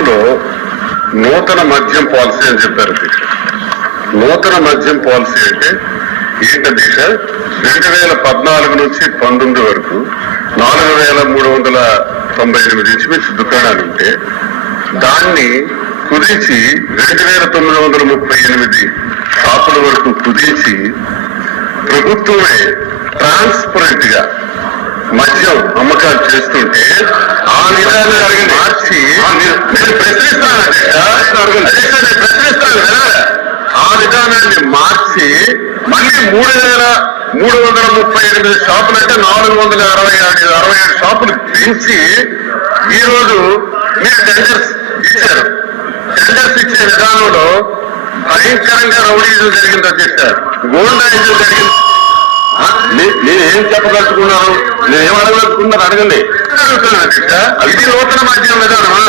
విధానంలో నూతన మద్యం పాలసీ అని చెప్పారు అధ్యక్ష. నూతన మద్యం పాలసీ అంటే ఏంటి అధ్యక్ష? 2014 నుంచి 19 వరకు 4398 ఇంచుమించు దుకాణాలు ఉంటే దాన్ని కుదించి 2938 షాపుల వరకు కుదించి ప్రభుత్వమే ట్రాన్స్పరెంట్ గా మద్యం అమ్మకాలు చేస్తుంటే ఆ విధానాన్ని మార్చి నేను ప్రశ్నిస్తాను ఆ విధానాన్ని మార్చి మళ్ళీ 3338 షాపులు అంటే 467 షాపులు పెంచి ఈ రోజు మీరు టెండర్స్ ఇచ్చారు. టెండర్స్ ఇచ్చే విధానంలో భయంకరంగా రౌడీజం జరిగింది అధ్యక్ష, గోల్డాయిజం జరిగింది. నేనేం చెప్పదలుచుకున్నాను, నేనేం అడగదలుచుకున్నాను అడగండి. అడుగుతున్నాను అధ్యక్ష. ఇది నూతన మద్యం విధానమా?